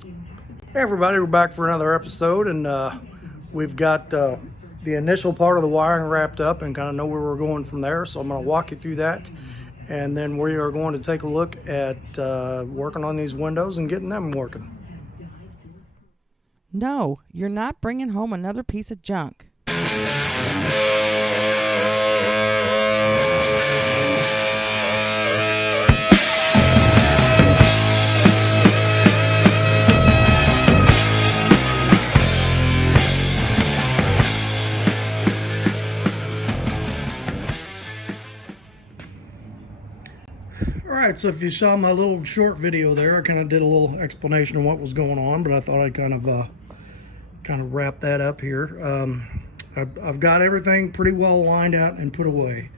Hey everybody, we're back for another episode, and we've got the initial part of the wiring wrapped up and kind of know where we're going from there. So I'm going to walk you through that, and then we are going to take a look at working on these windows and getting them working. No, you're not bringing home another piece of junk. Alright, so if you saw my little short video there, I kind of did a little explanation of what was going on, but I thought I'd kind of wrap that up here. I've got everything pretty well lined out and put away.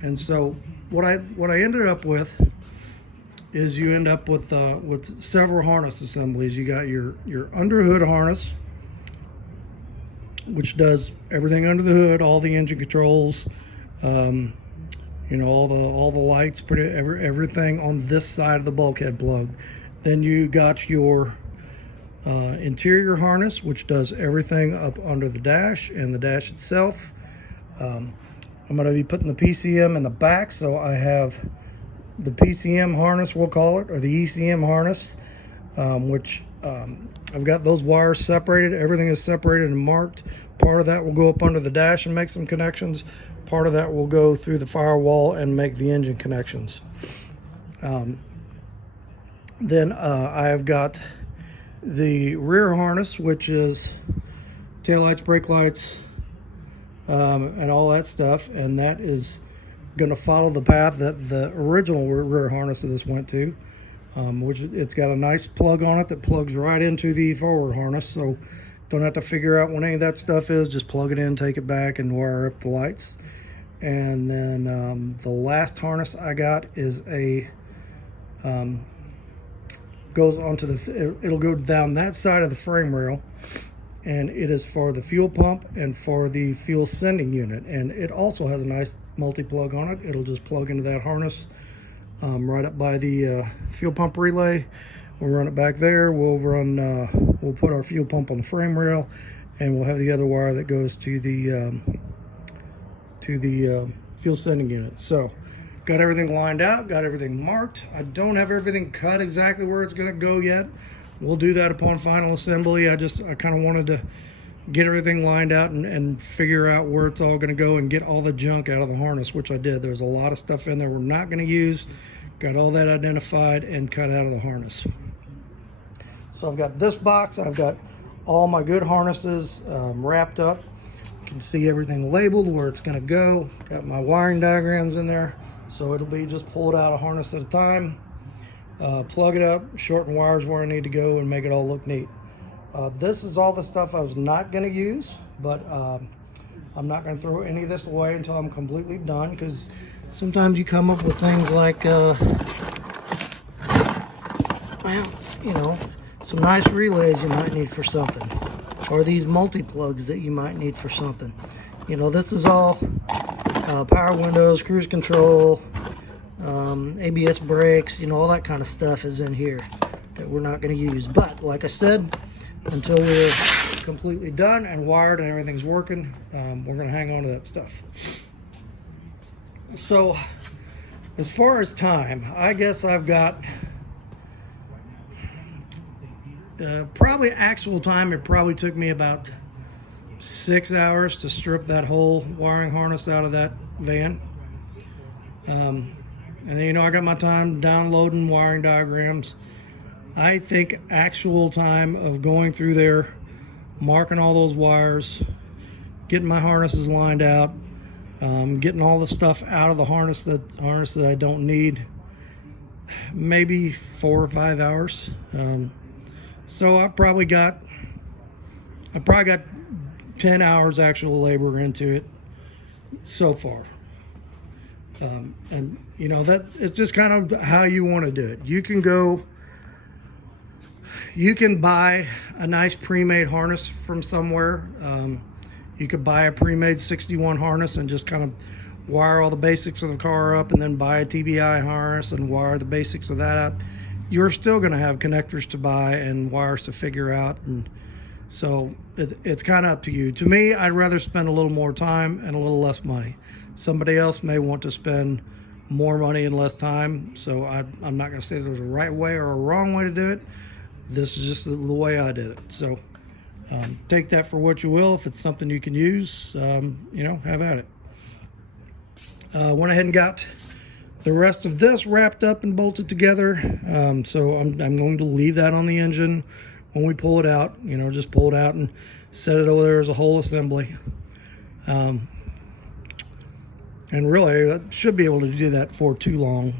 And so what I ended up with is you end up with several harness assemblies. You got your under hood harness, which does everything under the hood, all the engine controls, all the lights, everything on this side of the bulkhead plug. Then you got your interior harness, which does everything up under the dash and the dash itself. I'm going to be putting the PCM in the back, so I have the PCM harness, we'll call it, or the ECM harness, which I've got those wires separated. Everything is separated and marked. Part of that will go up under the dash and make some connections. Part of that will go through the firewall and make the engine connections. Then I've got the rear harness, which is taillights, brake lights, and all that stuff, and that is going to follow the path that the original rear harness of this went to, which it's got a nice plug on it that plugs right into the forward harness, so don't have to figure out when any of that stuff is. Just plug it in, take it back, and wire up the lights. And then the last harness I got is goes onto it'll go down that side of the frame rail, and it is for the fuel pump and for the fuel sending unit, and it also has a nice multi-plug on it. It'll just plug into that harness right up by the fuel pump relay. We'll run it back there. We'll put our fuel pump on the frame rail, and we'll have the other wire that goes to the fuel sending unit. So got everything lined out, got everything marked. I don't have everything cut exactly where it's going to go yet. We'll do that upon final assembly. I kind of wanted to get everything lined out and figure out where it's all going to go and get all the junk out of the harness, which I did. There's a lot of stuff in there we're not going to use. Got all that identified and cut out of the harness. So I've got this box. I've got all my good harnesses wrapped up. You can see everything labeled where it's going to go. Got my wiring diagrams in there. So it'll be just pull it out a harness at a time, plug it up, shorten wires where I need to go, and make it all look neat. This is all the stuff I was not going to use, but I'm not going to throw any of this away until I'm completely done, because sometimes you come up with things like, some nice relays you might need for something, or these multi-plugs that you might need for something. This is all power windows, cruise control, ABS brakes, all that kind of stuff is in here that we're not going to use. But like I said, until we're completely done and wired and everything's working, we're going to hang on to that stuff. So as far as time, I guess I've got probably actual time. It probably took me about 6 hours to strip that whole wiring harness out of that van. And then, I got my time downloading wiring diagrams. I think actual time of going through there, marking all those wires, getting my harnesses lined out, getting all the stuff out of the harness that I don't need, maybe 4 or 5 hours. So I probably got 10 hours actual labor into it so far. And that it's just kind of how you want to do it. You can buy a nice pre-made harness from somewhere. You could buy a pre-made 61 harness and just kind of wire all the basics of the car up, and then buy a TBI harness and wire the basics of that up. you're still going to have connectors to buy and wires to figure out, and so it's kind of up to you. To me, I'd rather spend a little more time and a little less money. Somebody else may want to spend more money and less time, so I'm not going to say there's a right way or a wrong way to do it. This is just the way I did it. So take that for what you will. If it's something you can use, have at it. Went ahead and got the rest of this wrapped up and bolted together. So I'm going to leave that on the engine when we pull it out. Just pull it out and set it over there as a whole assembly. And really, I should be able to do that for too long.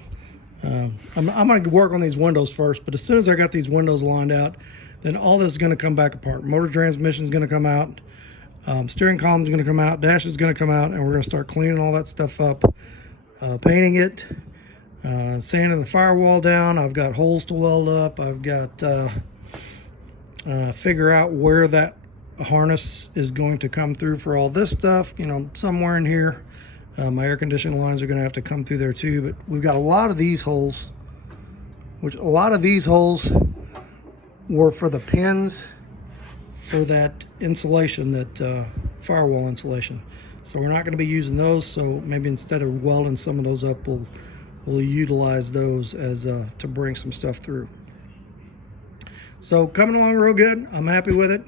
I'm going to work on these windows first, but as soon as I got these windows lined out, then all this is going to come back apart. Motor transmission is going to come out. Steering column is going to come out. Dash is going to come out, and we're going to start cleaning all that stuff up. Painting it, sanding the firewall down. I've got holes to weld up. I've got figure out where that harness is going to come through for all this stuff. Somewhere in here. My air conditioning lines are going to have to come through there too, but we've got a lot of these holes, which a lot of these holes were for the pins for that insulation, that firewall insulation. So we're not going to be using those. So maybe instead of welding some of those up, we'll utilize those as to bring some stuff through. So coming along real good. I'm happy with it.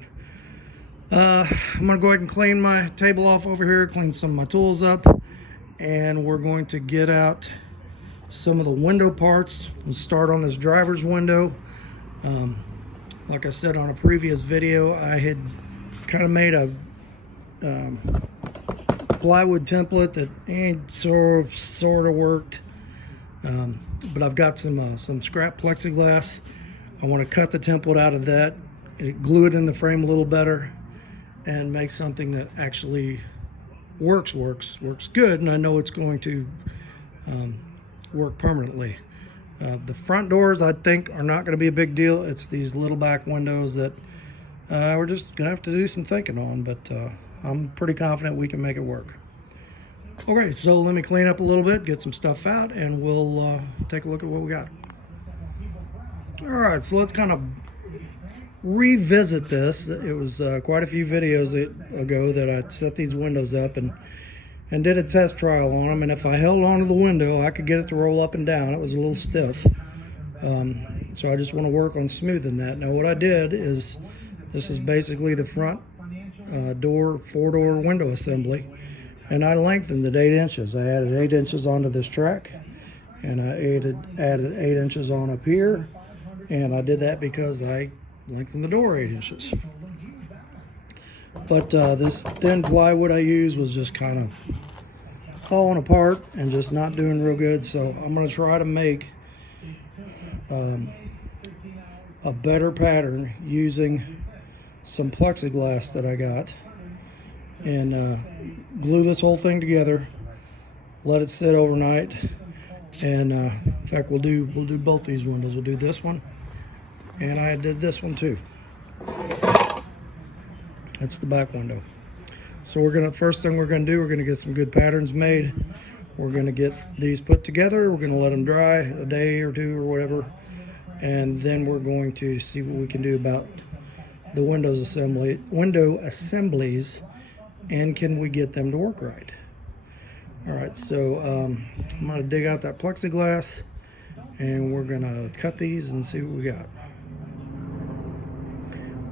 I'm going to go ahead and clean my table off over here, clean some of my tools up, and we're going to get out some of the window parts and start on this driver's window. Like I said on a previous video, I had kind of made a plywood template that ain't sort of worked, but I've got some scrap plexiglass. I want to cut the template out of that and glue it in the frame a little better and make something that actually works good, and I know it's going to work permanently. The front doors, I think, are not going to be a big deal. It's these little back windows that we're just going to have to do some thinking on, but I'm pretty confident we can make it work. Okay, so let me clean up a little bit, get some stuff out, and we'll take a look at what we got. All right, so let's kind of revisit this. It was quite a few videos ago that I set these windows up and did a test trial on them, and if I held onto the window, I could get it to roll up and down. It was a little stiff, so I just want to work on smoothing that. Now what I did is, this is basically the front four-door window assembly, and I lengthened it 8 inches. I added 8 inches onto this track, and I added 8 inches on up here, and I did that because I lengthen the door 8 inches. But this thin plywood I used was just kind of falling apart and just not doing real good. So I'm going to try to make a better pattern using some plexiglass that I got, and glue this whole thing together, let it sit overnight, and in fact we'll do both these windows. We'll do this one, and I did this one too. That's the back window. So first thing we're gonna do, we're gonna get some good patterns made. We're gonna get these put together. We're gonna let them dry a day or two or whatever, and then we're going to see what we can do about the window assemblies, and can we get them to work right. All right, so I'm gonna dig out that plexiglass, and we're gonna cut these and see what we got.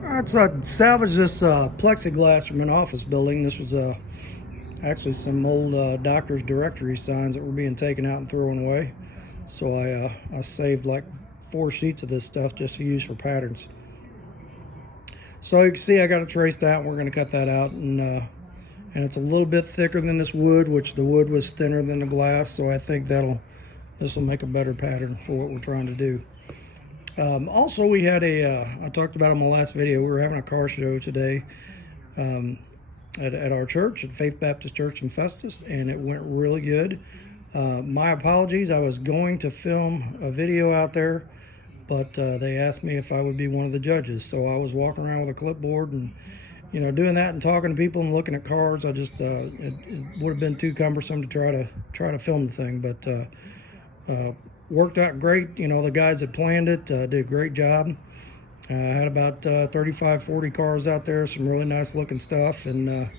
All right, so I salvaged this plexiglass from an office building. This was actually some old doctor's directory signs that were being taken out and thrown away. So I saved like 4 sheets of this stuff just to use for patterns. So you can see I got it traced out, and we're going to cut that out, and it's a little bit thicker than this wood, which the wood was thinner than the glass. So I think this will make a better pattern for what we're trying to do. Also, we had I talked about in my last video, we were having a car show today at our church, at Faith Baptist Church in Festus, and it went really good. My apologies, I was going to film a video out there, but they asked me if I would be one of the judges. So I was walking around with a clipboard and, doing that and talking to people and looking at cars. I just, it would have been too cumbersome to try to film the thing, but worked out great. You know, the guys that planned it did a great job. Had about 35, 40 cars out there, some really nice looking stuff, and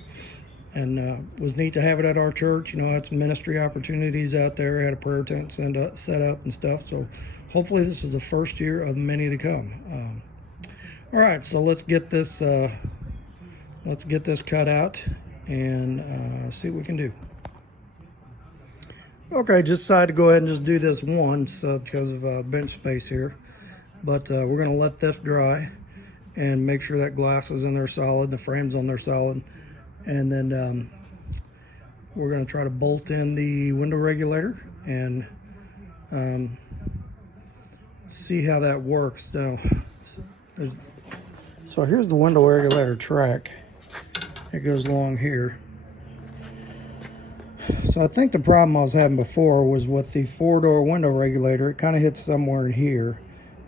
was neat to have it at our church. You know, had some ministry opportunities out there, had a prayer tent set up and stuff. So hopefully this is the first year of many to come. All right, so let's get this cut out and see what we can do. Okay, just decided to go ahead and just do this once because of bench space here. But we're going to let this dry and make sure that glass is in there solid, the frame's on there solid. And then we're going to try to bolt in the window regulator and see how that works. Now, so here's the window regulator track. It goes along here. So I think the problem I was having before was with the 4-door window regulator. It kind of hits somewhere in here.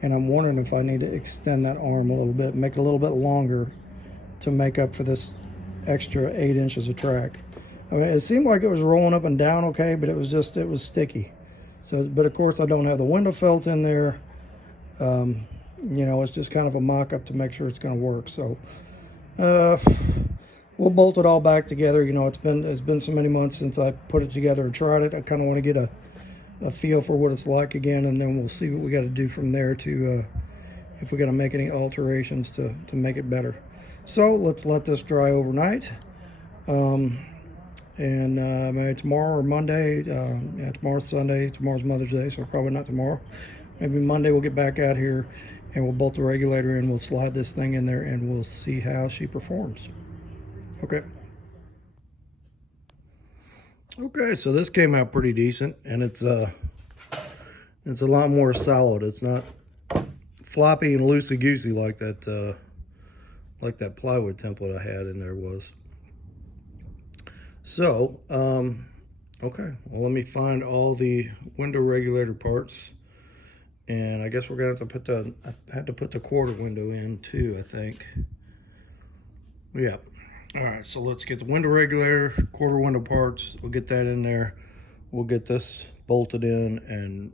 And I'm wondering if I need to extend that arm a little bit, make it a little bit longer to make up for this extra 8 inches of track. I mean, it seemed like it was rolling up and down okay, but it was sticky. So, but of course I don't have the window felt in there. You know, it's just kind of a mock-up to make sure it's going to work. So we'll bolt it all back together. You know, it's been so many months since I put it together and tried it. I kind of want to get a feel for what it's like again, and then we'll see what we got to do from there to if we got to make any alterations to make it better. So let's let this dry overnight, and maybe tomorrow or Monday. Yeah, tomorrow's Sunday, tomorrow's Mother's Day, so probably not tomorrow. Maybe Monday we'll get back out here and we'll bolt the regulator in, we'll slide this thing in there, and we'll see how she performs. Okay, so this came out pretty decent, and it's a lot more solid. It's not floppy and loosey-goosey like that plywood template I had in there was. So, okay, well, let me find all the window regulator parts, and I guess we're gonna have to put I had to put the quarter window in too, I think. Yeah. All right, so let's get the window regulator, quarter window parts. We'll get that in there. We'll get this bolted in, and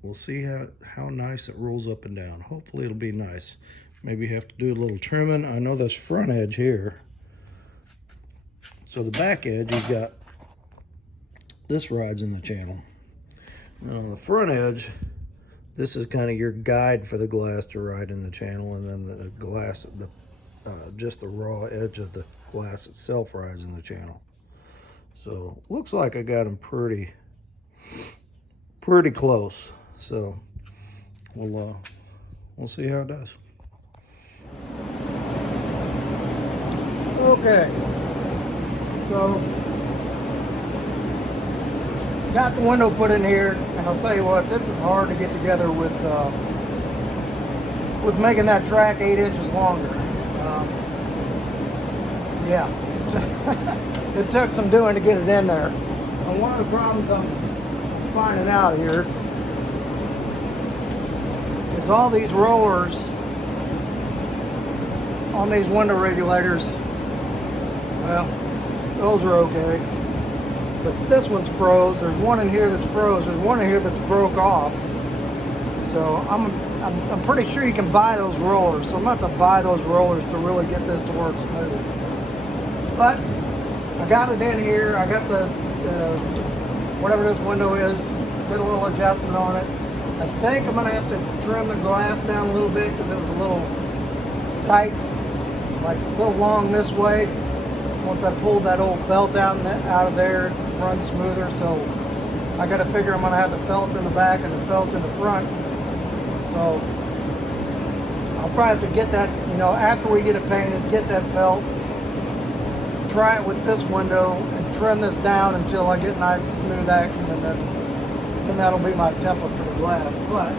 we'll see how nice it rolls up and down. Hopefully it'll be nice. Maybe have to do a little trimming. I know this front edge here. So the back edge, you've got this rides in the channel. Now on the front edge, this is kind of your guide for the glass to ride in the channel, and then the glass, just the raw edge of the glass itself rides in the channel. So looks like I got them pretty close. So we'll see how it does. Okay, so got the window put in here, and I'll tell you what, this is hard to get together with making that track 8 inches longer. Yeah, it took some doing to get it in there. And one of the problems I'm finding out here is all these rollers on these window regulators, well, those are okay. But this one's froze. There's one in here that's froze. There's one in here that's broke off. So I'm pretty sure you can buy those rollers. So I'm going to have to buy those rollers to really get this to work smooth. But I got it in here. I got the whatever this window is, did a little adjustment on it. I think I'm going to have to trim the glass down a little bit because it was a little tight, like a little long this way. Once I pulled that old felt out of there, it runs smoother. So I got to figure I'm going to have the felt in the back and the felt in the front. So I'll probably have to get that, you know, after we get it painted, get that felt, try it with this window, and trim this down until I get nice smooth action, and then that'll be my template for the glass. But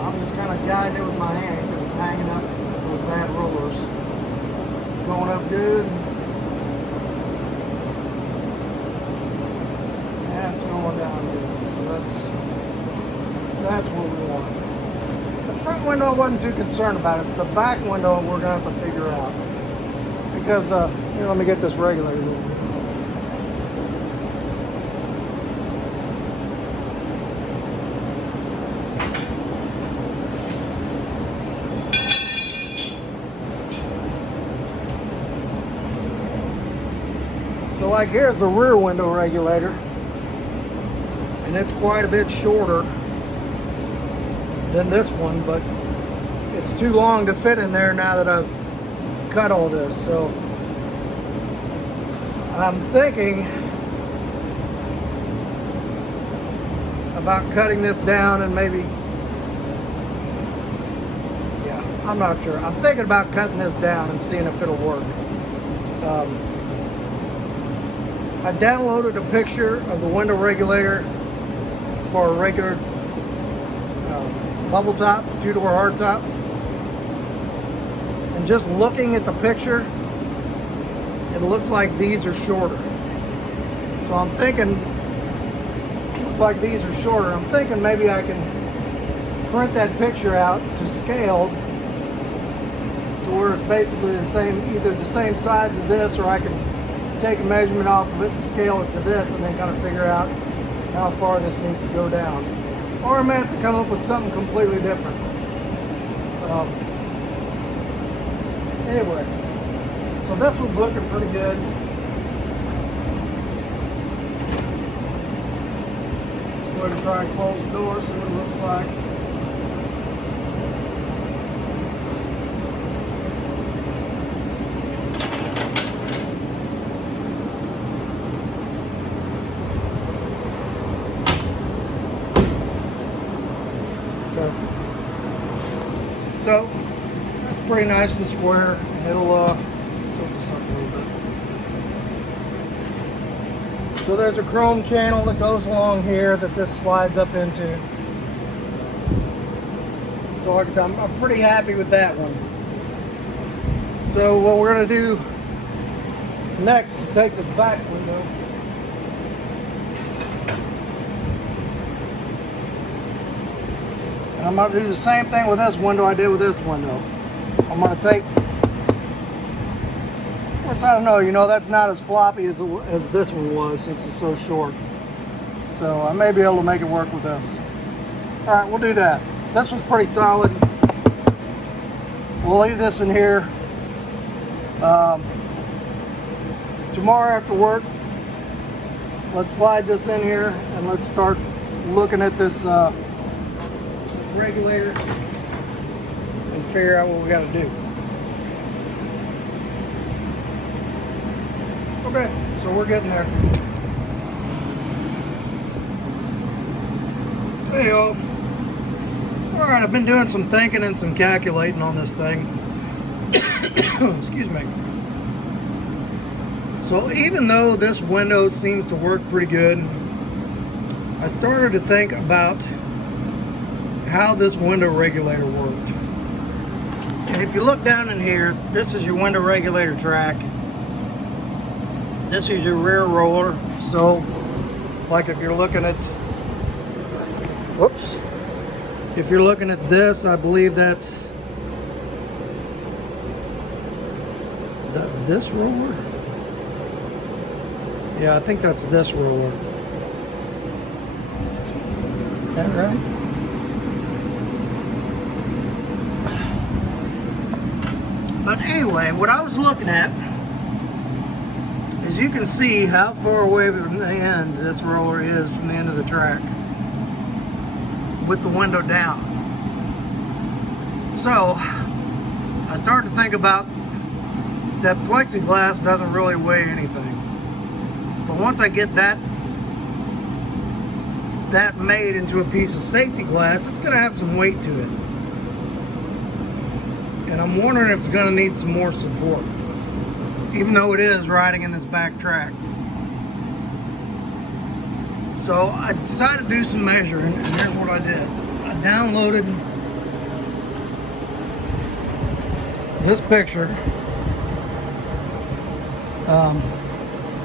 I'm just kind of guiding it with my hand because it's hanging up with bad rollers. It's going up good. And it's going down good. So that's what we want. The front window I wasn't too concerned about. It's the back window we're going to have to figure out. Because, here, let me get this regulator. like here's the rear window regulator, and it's quite a bit shorter than this one, but it's too long to fit in there now that I've cut all this. So I'm thinking about cutting this down and maybe, yeah, I'm not sure. I'm thinking about cutting this down and seeing if it'll work. I downloaded a picture of the window regulator for a regular bubble top, 2-door hardtop. And just looking at the picture, it looks like these are shorter. So I'm thinking, looks like these are shorter. I'm thinking maybe I can print that picture out to scale to where it's basically the same, either the same size as this, or I can take a measurement off of it and scale it to this, and then kind of figure out how far this needs to go down. Or I may have to come up with something completely different. Anyway, so this one's looking pretty good. Let's go ahead and try and close the door, see what it looks like. So that's pretty nice and square, and it'll tilt this up a little bit. So there's a chrome channel that goes along here that this slides up into. So like I said, I'm pretty happy with that one. So what we're going to do next is take this back window. And I'm going to do the same thing with this window I did with this window. I'm going to take, of course I don't know, you know, that's not as floppy as this one was since it's so short. So I may be able to make it work with this. Alright, we'll do that. This one's pretty solid. We'll leave this in here. Tomorrow after work, let's slide this in here and let's start looking at this regulator and figure out what we got to do. Okay, so we're getting there. Hey y'all. Alright, I've been doing some thinking and some calculating on this thing. Excuse me. So even though this window seems to work pretty good, I started to think about how this window regulator worked. And if you look down in here, this is your window regulator track. This is your rear roller. So like if you're looking at, whoops, if you're looking at this, I believe that's, is that this roller? Yeah, I think that's this roller. Is that right? But anyway, what I was looking at is you can see how far away from the end this roller is from the end of the track with the window down. So I started to think about that plexiglass doesn't really weigh anything. But once I get that made into a piece of safety glass, it's going to have some weight to it. And I'm wondering if it's going to need some more support, even though it is riding in this back track. So I decided to do some measuring, and here's what I did. I downloaded this picture.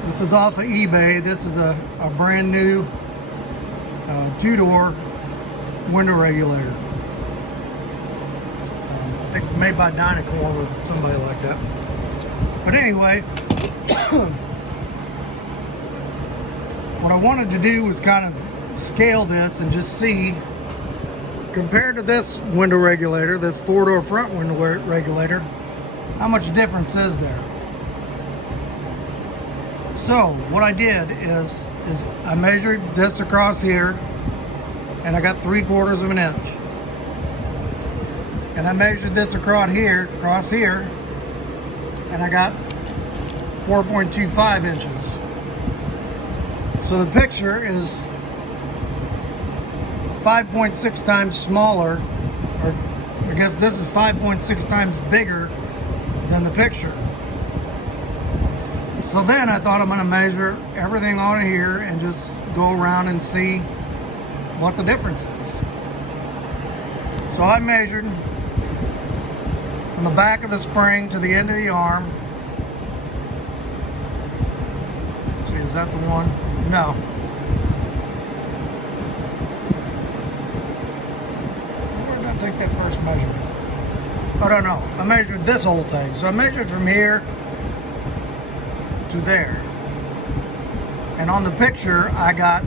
This is off of eBay. This is a brand new 2-door window regulator. I think made by Dynacorn or somebody like that. But anyway, what I wanted to do was kind of scale this and just see, compared to this window regulator, this 4-door front window regulator, how much difference is there? So what I did is I measured this across here, and I got 3/4 of an inch. And I measured this across here, and I got 4.25 inches. So the picture is 5.6 times smaller, or I guess this is 5.6 times bigger than the picture. So then I thought I'm going to measure everything on here and just go around and see what the difference is. So I measured from the back of the spring to the end of the arm. Let's see, is that the one? No. Where did I take that first measurement? Oh, no. I measured this whole thing. So I measured from here to there. And on the picture, I got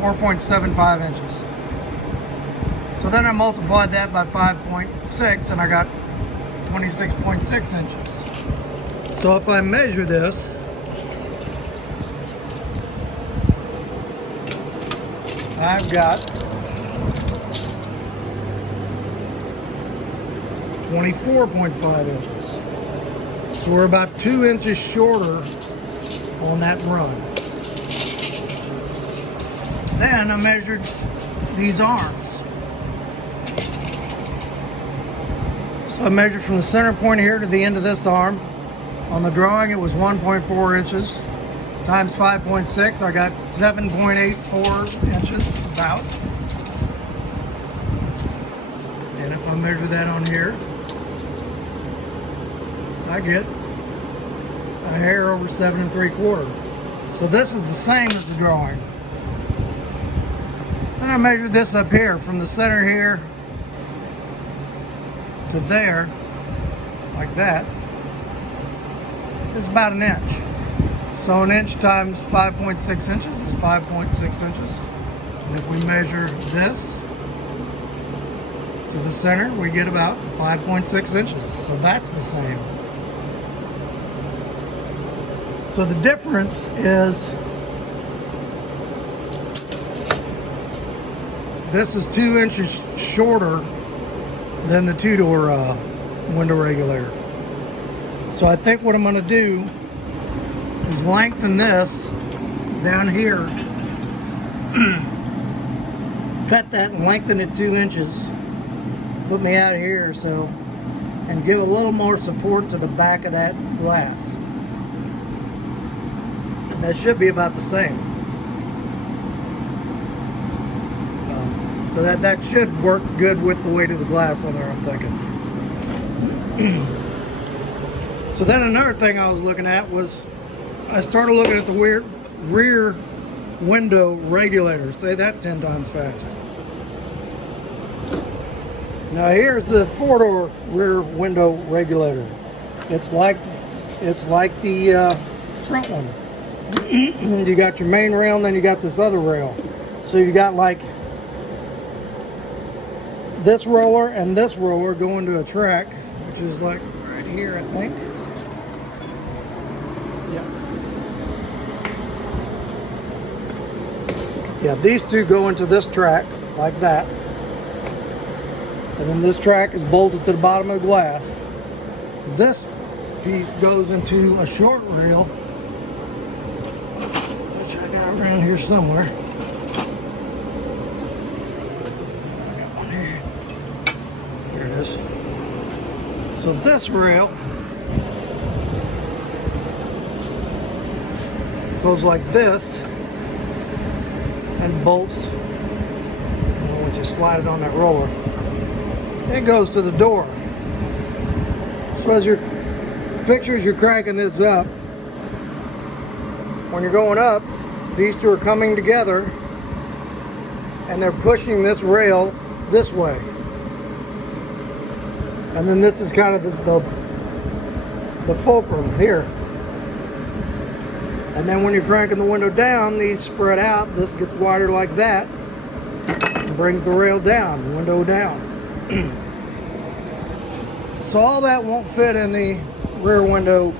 4.75 inches. So then I multiplied that by 5.6 and I got 26.6 inches. So if I measure this, I've got 24.5 inches. So we're about 2 inches shorter on that run. Then I measured these arms. So I measured from the center point here to the end of this arm. On the drawing it was 1.4 inches times 5.6. I got 7.84 inches about. And if I measure that on here, I get a hair over 7 3/4. So this is the same as the drawing. Then I measured this up here from the center here to there, like that. It's about an inch. So an inch times 5.6 inches is 5.6 inches. And if we measure this to the center, we get about 5.6 inches. So that's the same. So the difference is this is 2 inches shorter than the two-door window regulator. So I think what I'm going to do is lengthen this down here, cut that and lengthen it 2 inches, put me out here so, and give a little more support to the back of that glass. That should be about the same. So that should work good with the weight of the glass on there, I'm thinking. So then another thing I was looking at was, I started looking at the rear window regulator. Say that 10 times fast. Now here's the 4-door rear window regulator. It's like the front one. You got your main rail and then you got this other rail. So you got like this roller and this roller going to a track, which is like right here, I think. Yeah, these two go into this track like that. And then this track is bolted to the bottom of the glass. This piece goes into a short reel, which I got around here somewhere. I got one here. Here it is. So this rail goes like this and bolts, and once you slide it on that roller, it goes to the door. So as your pictures, you're cranking this up. When you're going up, these two are coming together and they're pushing this rail this way. And then this is kind of the fulcrum here. And then when you're cranking the window down, these spread out. This gets wider like that and brings the rail down, window down. So all that won't fit in the rear window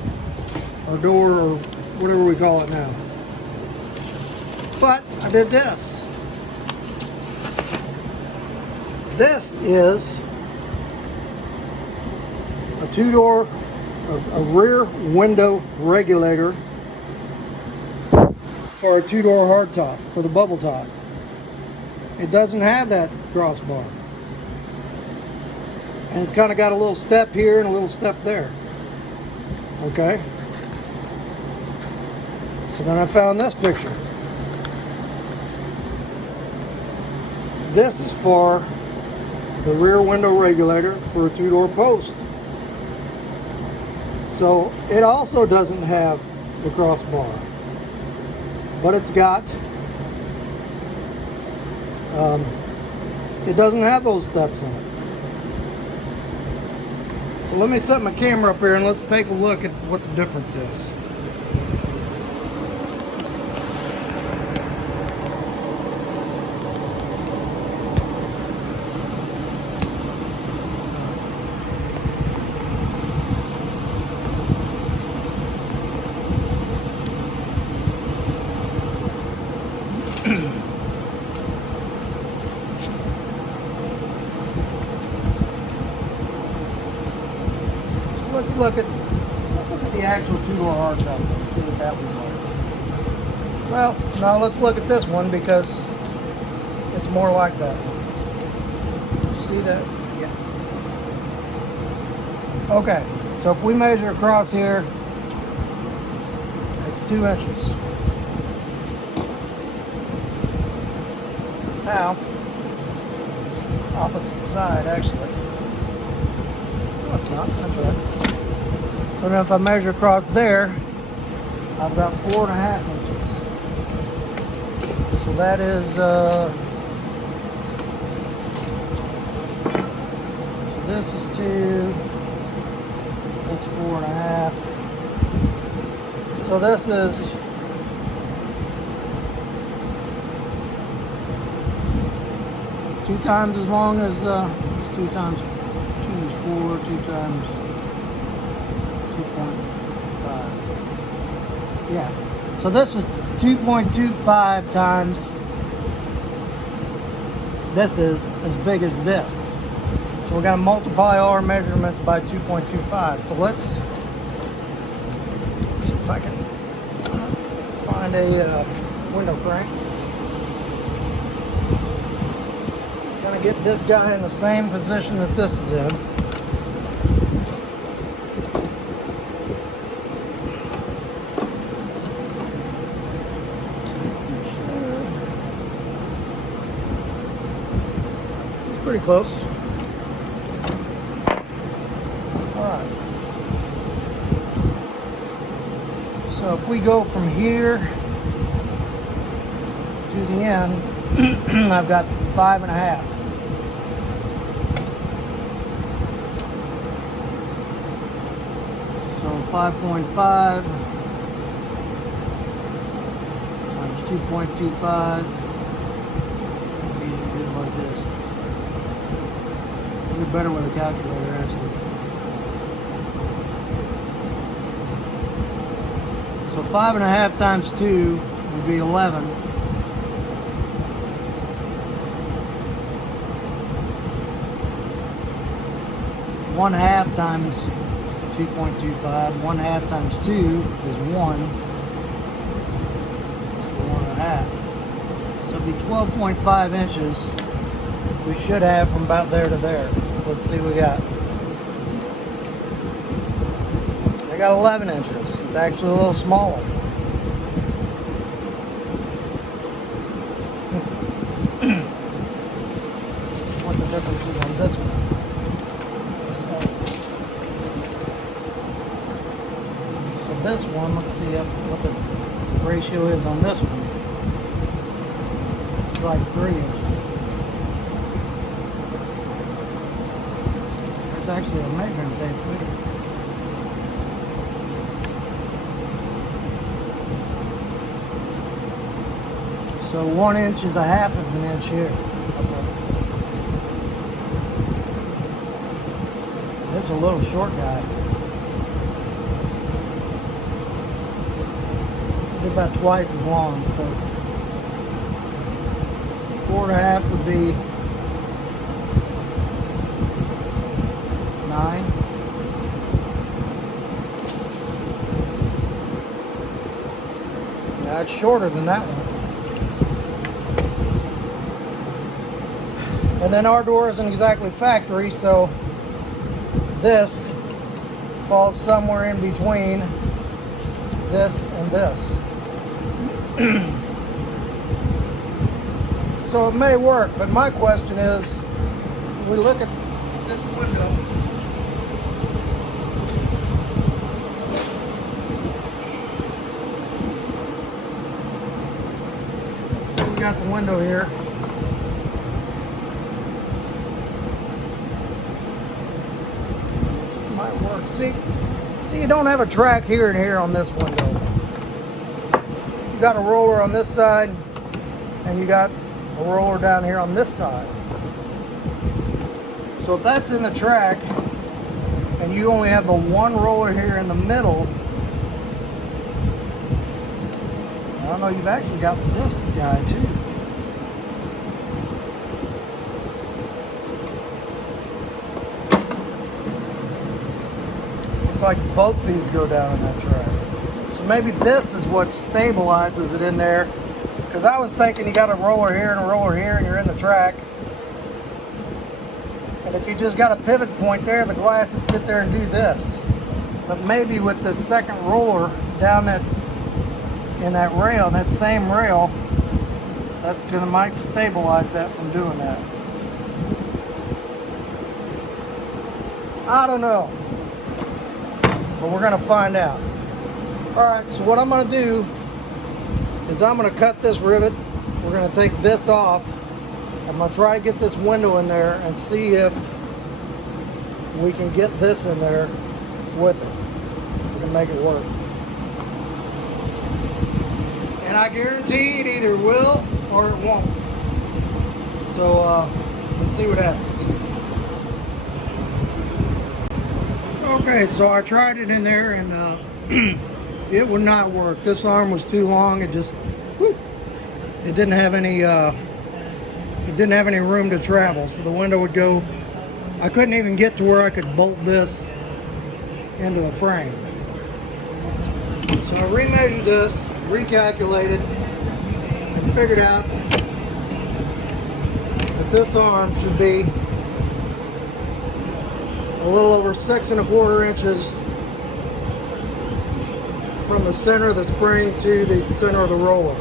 or door, or whatever we call it now. But I did this. This is a two-door, a rear window regulator for a two-door hardtop, for the bubble top. It doesn't have that crossbar. And it's kind of got a little step here and a little step there. Okay? So then I found this picture. This is for the rear window regulator for a two-door post. So it also doesn't have the crossbar, but it's got, it doesn't have those steps in it. So let me set my camera up here and let's take a look at what the difference is. Let's look at the actual two-door hardtop and see what that one's like. Well, now let's look at this one because it's more like that one. See that? Yeah. Okay, so if we measure across here, it's 2 inches. Now, this is the opposite side actually. No, it's not. That's right. So now if I measure across there, I've got 4.5 inches. So that is, so this is 2, that's 4.5. So this is 2 times as long as, 2 times 2 is 4, 2 times 2.5. Yeah. So this is 2.25 times. This is as big as this. So we're going to multiply all our measurements by 2.25. So let's see if I can find a window crank. It's going to get this guy in the same position that this is in. Pretty close. Alright. So if we go from here to the end, I've got 5.5. So 5.5 times 2.25 would be like this. You're better with a calculator, actually. So 5.5 times 2 would be 11. 1/2 times 2.25. 1/2 times 2 is 1. So 1.5. So it'd be 12.5 inches. We should have from about there to there. Let's see what we got. I got 11 inches. It's actually a little smaller. What the difference is on this one. So this one, let's see what the ratio is on this one. This is like 3 inches. Actually a measuring tape here. So 1 inch is 1/2 of an inch here. Okay. This is a little short guy. about twice as long. So 4.5 would be 9. Yeah, it's shorter than that one. And then our door isn't exactly factory, so this falls somewhere in between this and this. So it may work, but my question is, when we look at this window, so we got the window here. Might work. See, you don't have a track here and here on this window. You got a roller on this side, and you got a roller down here on this side. So if that's in the track, and you only have the one roller here in the middle, I don't know, you've actually got this guy too. Looks like both these go down in that track. So maybe this is what stabilizes it in there. Because I was thinking you got a roller here and a roller here and you're in the track. And if you just got a pivot point there, the glass would sit there and do this. But maybe with this second roller down that in that rail, that same rail, that's gonna might stabilize that from doing that. I don't know. But we're gonna find out. Alright, so what I'm gonna do is I'm gonna cut this rivet. We're gonna take this off. I'm gonna try to get this window in there and see if we can get this in there with it. We can make it work. And I guarantee it either will or it won't. So let's see what happens. Okay, so I tried it in there and it would not work. This arm was too long. It just, it didn't have any room to travel. So the window would go, I couldn't even get to where I could bolt this into the frame. So I remeasured this, recalculated, and figured out that this arm should be a little over 6 1/4 inches from the center of the spring to the center of the roller.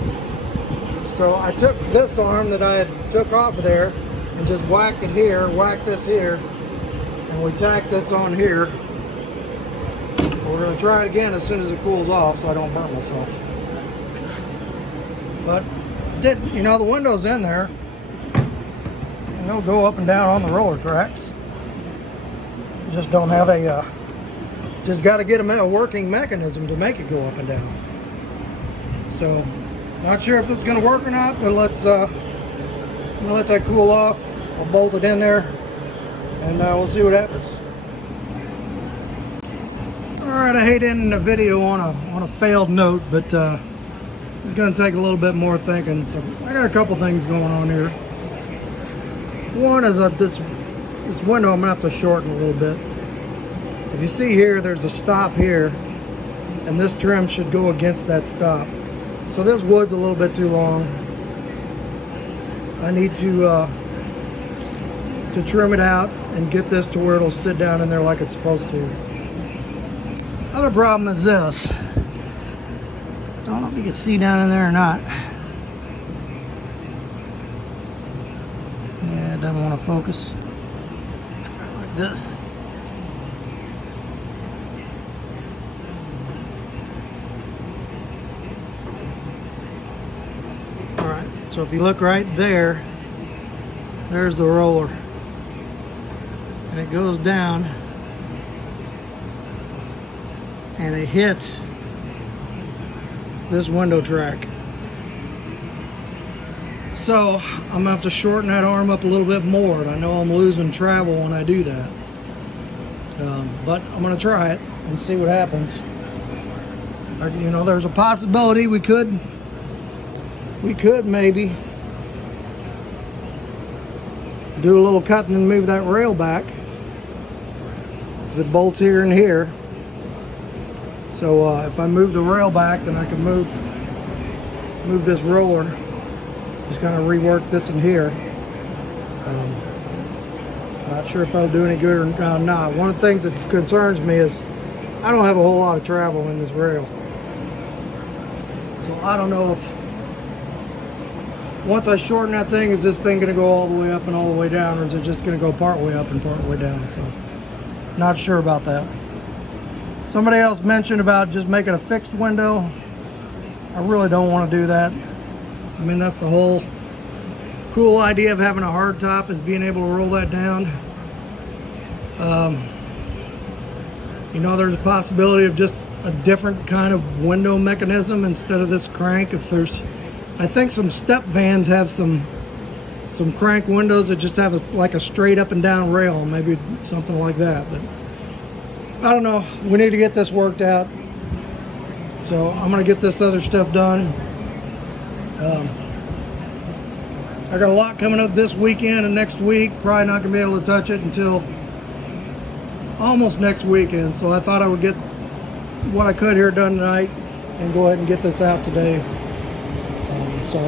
So I took this arm that I had took off of there and just whacked it here, whacked this here, and we tacked this on here. We're going to try it again as soon as it cools off so I don't burn myself. But you know, the window's in there and they'll go up and down on the roller tracks. Just don't have a just got to get a working mechanism to make it go up and down. So not sure if this is going to work or not, but let's I'm gonna let that cool off. I'll bolt it in there and we'll see what happens. Alright, I hate ending the video on a failed note, but it's going to take a little bit more thinking. So I got a couple things going on here. One is this window I'm going to have to shorten a little bit. If you see here, there's a stop here, and this trim should go against that stop. So this wood's a little bit too long. I need to trim it out and get this to where it'll sit down in there like it's supposed to. Other problem is this. I don't know if you can see down in there or not. Yeah, it doesn't want to focus. Like this. Alright, so if you look right there, there's the roller. And it goes down and it hits this window track. So I'm gonna have to shorten that arm up a little bit more, and I know I'm losing travel when I do that, but I'm gonna try it and see what happens. You know, there's a possibility we could maybe do a little cutting and move that rail back, because it bolts here and here. So if I move the rail back, then I can move this roller, just kind of rework this in here. Not sure if that'll do any good or not. One of the things that concerns me is I don't have a whole lot of travel in this rail. So I don't know if once I shorten that thing, is this thing going to go all the way up and all the way down, or is it just going to go part way up and part way down? So not sure about that. Somebody else mentioned about just making a fixed window. I really don't want to do that. I mean, that's the whole cool idea of having a hardtop, is being able to roll that down. You know, there's a possibility of just a different kind of window mechanism instead of this crank. If there's, I think some step vans have some crank windows that just have like a straight up and down rail, maybe something like that. But I don't know. We need to get this worked out. So I'm gonna get this other stuff done. I got a lot coming up this weekend and next week. Probably not gonna be able to touch it until almost next weekend. So I thought I would get what I could here done tonight and go ahead and get this out today. So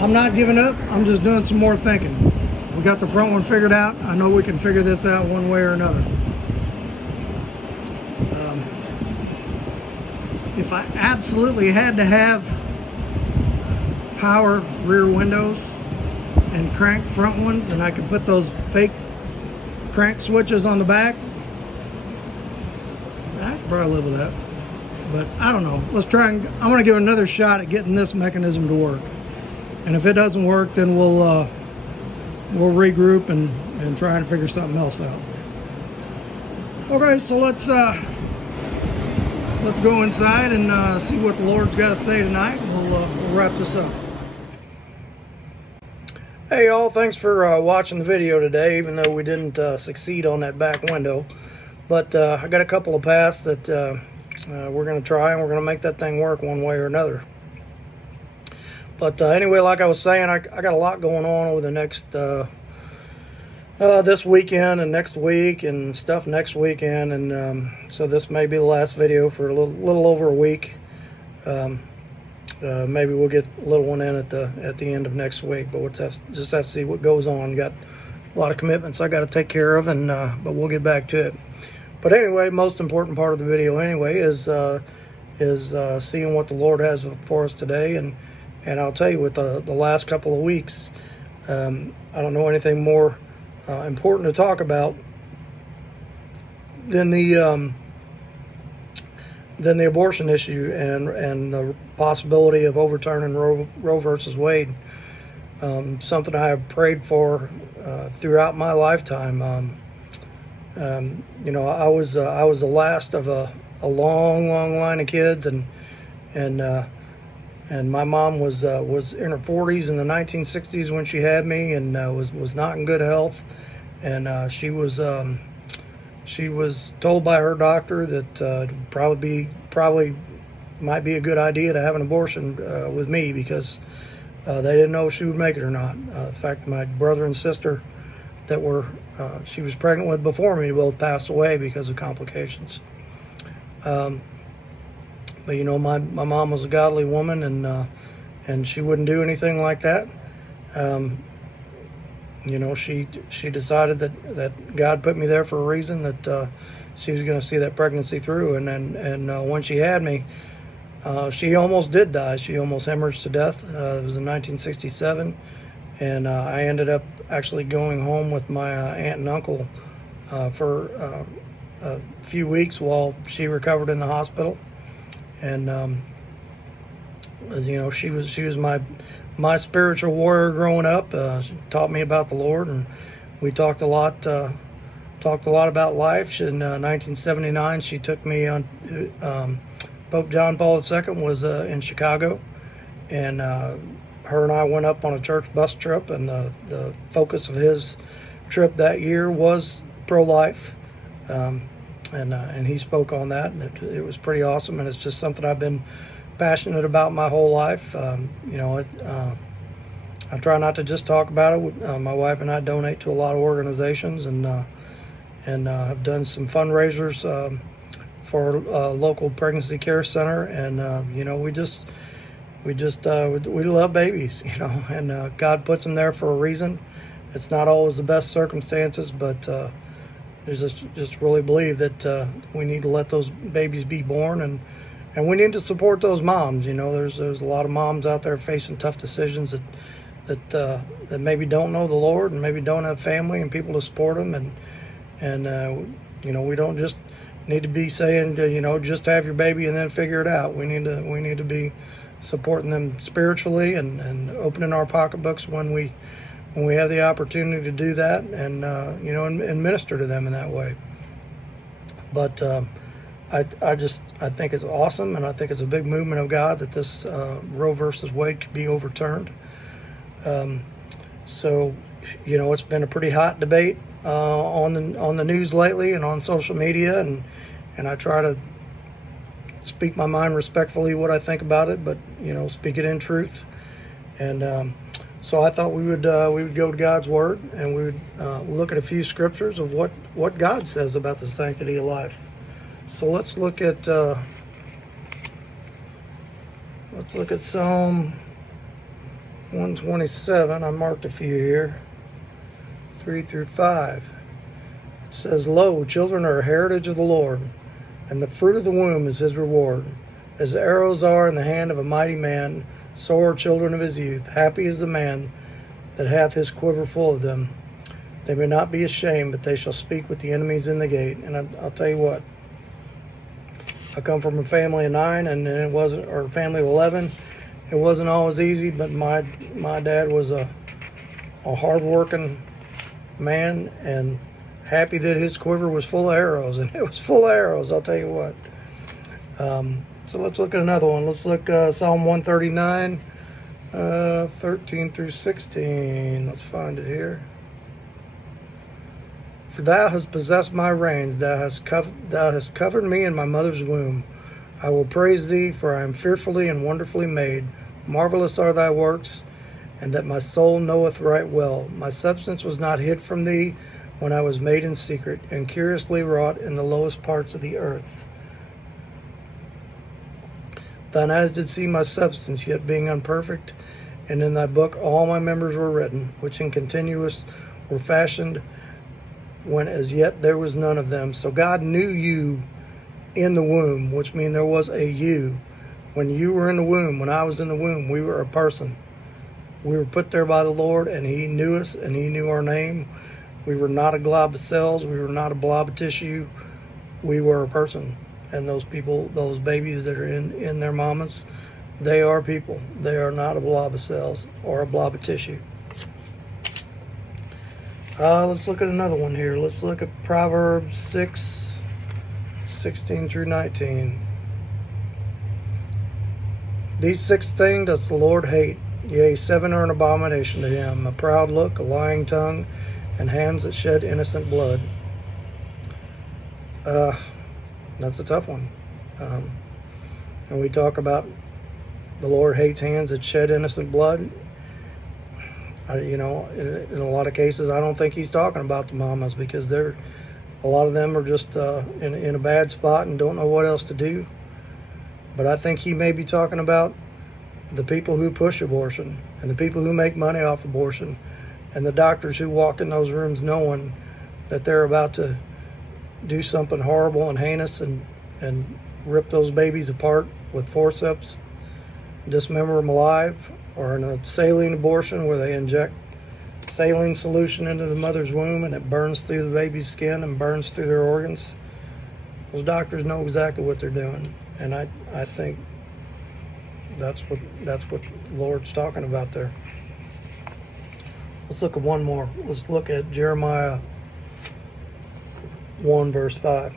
I'm not giving up. I'm just doing some more thinking. We got the front one figured out. I know we can figure this out one way or another. If I absolutely had to have power rear windows and crank front ones, and I could put those fake crank switches on the back, I could probably live with that. But I don't know. Let's try and I'm going to give another shot at getting this mechanism to work. And if it doesn't work, then we'll regroup and try and figure something else out. Okay, so let's go inside and see what the Lord's got to say tonight. We'll wrap this up. Hey y'all, thanks for watching the video today, even though we didn't succeed on that back window. But I got a couple of paths that we're going to try, and we're going to make that thing work one way or another. But anyway, like I was saying, I got a lot going on over the next this weekend and next week and stuff next weekend, and so this may be the last video for a little over a week. Maybe we'll get a little one in at the end of next week, but we'll just have to see what goes on. Got a lot of commitments I got to take care of, and but we'll get back to it. But anyway, most important part of the video anyway is seeing what the Lord has for us today, and I'll tell you, with the last couple of weeks, I don't know anything more important to talk about than the abortion issue and the possibility of overturning Roe versus Wade. Something I have prayed for throughout my lifetime. You know, I was the last of a long line of kids, and my mom was in her 40s in the 1960s when she had me, and was not in good health, and she was told by her doctor that probably might be a good idea to have an abortion with me, because they didn't know if she would make it or not. In fact, my brother and sister that were she was pregnant with before me both passed away because of complications. But you know, my mom was a godly woman, and she wouldn't do anything like that. You know, she decided that God put me there for a reason, that she was going to see that pregnancy through. And when she had me, she almost did die. She almost hemorrhaged to death. It was in 1967, and I ended up actually going home with my aunt and uncle for a few weeks while she recovered in the hospital. And you know, she was my spiritual warrior growing up. She taught me about the Lord, and we talked a lot about life. In 1979, she took me on. Pope John Paul II was in Chicago, and her and I went up on a church bus trip, and the focus of his trip that year was pro-life. and he spoke on that, and it was pretty awesome. And it's just something I've been passionate about my whole life. I try not to just talk about it. My wife and I donate to a lot of organizations, and have done some fundraisers for a local pregnancy care center. And we love babies, and God puts them there for a reason. It's not always the best circumstances, but just really believe that we need to let those babies be born, and we need to support those moms. There's a lot of moms out there facing tough decisions that maybe don't know the Lord, and maybe don't have family and people to support them, and we don't just need to be saying just have your baby and then figure it out. We need to be supporting them spiritually, and opening our pocketbooks when we have the opportunity to do that, and minister to them in that way. But I think it's awesome, and I think it's a big movement of God that this Roe versus Wade could be overturned. So it's been a pretty hot debate on the news lately and on social media, and I try to speak my mind respectfully what I think about it, but speak it in truth. And so I thought we would go to God's Word, and we would look at a few scriptures of what God says about the sanctity of life. So let's look at Psalm 127. I marked a few here, 3 through 5. It says, "Lo, children are a heritage of the Lord, and the fruit of the womb is his reward. As arrows are in the hand of a mighty man, so are children of his youth. Happy is the man that hath his quiver full of them. They may not be ashamed, but they shall speak with the enemies in the gate." And I'll tell you what, I come from a family of 9, and it wasn't, or a family of 11. It wasn't always easy, but my dad was a hard-working man, and happy that his quiver was full of arrows, and it was full of arrows, I'll tell you what. So let's look at another one. Let's look Psalm 139, 13 through 16. Let's find it here. "For thou hast possessed my reins, thou hast covered me in my mother's womb. I will praise thee, for I am fearfully and wonderfully made. Marvelous are thy works, and that my soul knoweth right well. My substance was not hid from thee when I was made in secret, and curiously wrought in the lowest parts of the earth. Thine eyes did see my substance, yet being unperfect, and in thy book all my members were written, which in continuous were fashioned, when as yet there was none of them." So God knew you in the womb, which means there was a you. When you were in the womb, when I was in the womb, we were a person. We were put there by the Lord, and he knew us, and he knew our name. We were not a glob of cells. We were not a blob of tissue. We were a person. And those people, those babies that are in their mamas, they are people. They are not a blob of cells or a blob of tissue. Let's look at another one here. Let's look at Proverbs 6, 16 through 19. "These 6 things does the Lord hate, yea, 7 are an abomination to him: a proud look, a lying tongue, and hands that shed innocent blood." That's a tough one. And we talk about the Lord hates hands that shed innocent blood. In a lot of cases, I don't think he's talking about the mamas, because a lot of them are just in a bad spot and don't know what else to do. But I think he may be talking about the people who push abortion, and the people who make money off abortion, and the doctors who walk in those rooms knowing that they're about to do something horrible and heinous, and rip those babies apart with forceps, dismember them alive, or in a saline abortion where they inject saline solution into the mother's womb and it burns through the baby's skin and burns through their organs. Those doctors know exactly what they're doing, and I think that's what the Lord's talking about there. Let's look at one more. Let's look at Jeremiah 1 verse 5.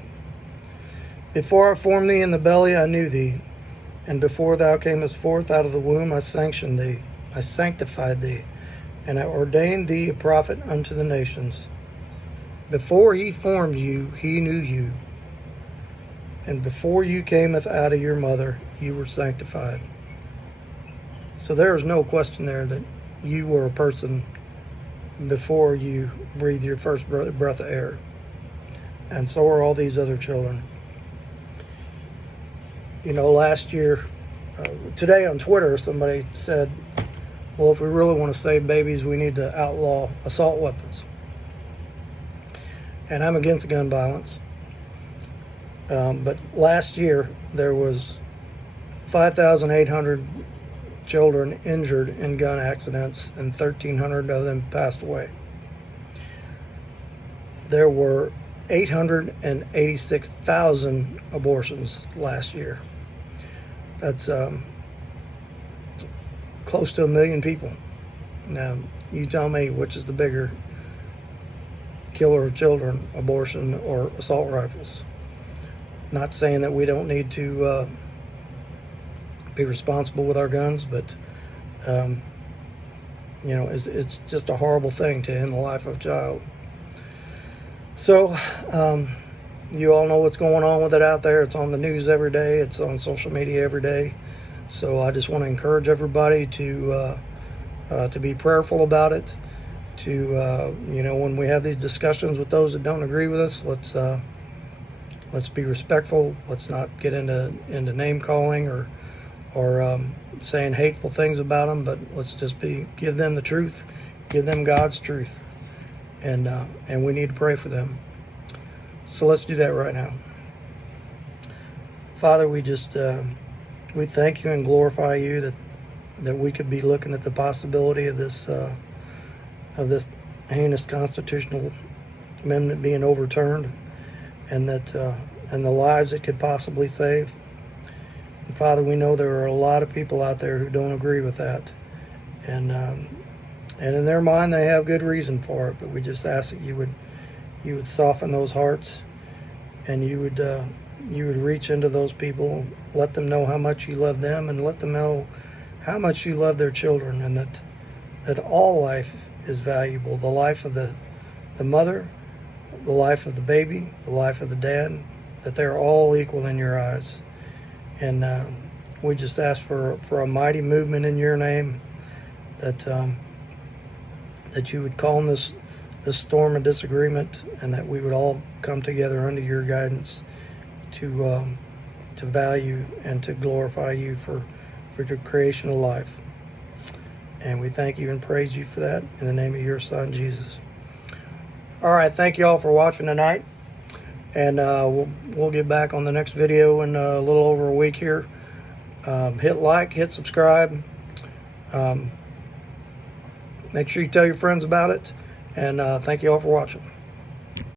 "Before I formed thee in the belly, I knew thee. And before thou camest forth out of the womb, I sanctioned thee. I sanctified thee. And I ordained thee a prophet unto the nations." Before he formed you, he knew you. And before you cameth out of your mother, you were sanctified. So there is no question there that you were a person before you breathed your first breath of air. And so are all these other children. You know, last year, today on Twitter, somebody said, well, if we really want to save babies, we need to outlaw assault weapons. And I'm against gun violence. But last year, there was 5,800 children injured in gun accidents, and 1,300 of them passed away. There were 886,000 abortions last year. That's close to 1 million people. Now, you tell me which is the bigger killer of children, abortion or assault rifles. Not saying that we don't need to be responsible with our guns, but you know, it's just a horrible thing to end the life of a child. So you all know what's going on with it out there. It's on the news every day. It's on social media every day. So I just want to encourage everybody to be prayerful about it. To you know, when we have these discussions with those that don't agree with us, let's be respectful. Let's not get into name calling or saying hateful things about them. But let's just give them the truth, give them God's truth, and we need to pray for them. So let's do that right now. Father, we just we thank you and glorify you that we could be looking at the possibility of this heinous constitutional amendment being overturned, and that and the lives it could possibly save. And Father, we know there are a lot of people out there who don't agree with that, and in their mind they have good reason for it. But we just ask that you would soften those hearts, and you would reach into those people, let them know how much you love them, and let them know how much you love their children, and that all life is valuable. The life of the mother, the life of the baby, the life of the dad, that they're all equal in your eyes. And we just ask for a mighty movement in your name, that you would calm this storm of disagreement, and that we would all come together under your guidance to value and to glorify you for your creation of life. And we thank you and praise you for that in the name of your Son, Jesus. All right, thank you all for watching tonight. And we'll get back on the next video in a little over a week here. Hit like, hit subscribe. Make sure you tell your friends about it. And thank you all for watching.